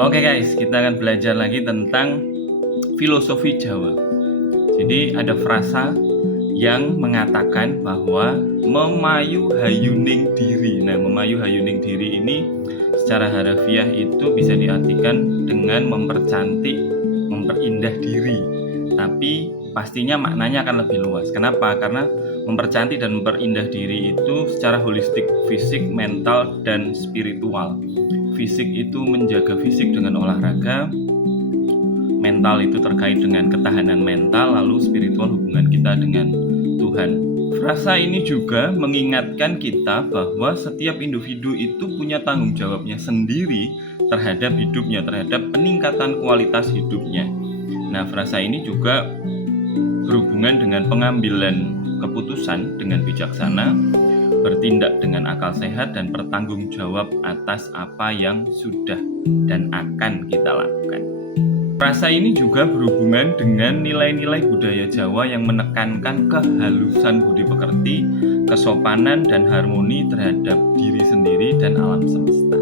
Oke guys, kita akan belajar lagi tentang filosofi Jawa. Jadi ada frasa yang mengatakan bahwa memayu hayuning diri. Nah, memayu hayuning diri ini secara harfiah itu bisa diartikan dengan mempercantik, memperindah diri. Tapi pastinya maknanya akan lebih luas. Kenapa? Karena mempercantik dan memperindah diri itu secara holistik, fisik, mental, dan spiritual. Fisik itu menjaga fisik dengan olahraga, mental itu terkait dengan ketahanan mental, lalu spiritual hubungan kita dengan Tuhan. Frasa ini juga mengingatkan kita bahwa setiap individu itu punya tanggung jawabnya sendiri terhadap hidupnya, terhadap peningkatan kualitas hidupnya. Nah, frasa ini juga berhubungan dengan pengambilan keputusan dengan bijaksana, bertindak dengan akal sehat, dan bertanggung jawab atas apa yang sudah dan akan kita lakukan. Frasa ini juga berhubungan dengan nilai-nilai budaya Jawa yang menekankan kehalusan budi pekerti, kesopanan, dan harmoni terhadap diri sendiri dan alam semesta.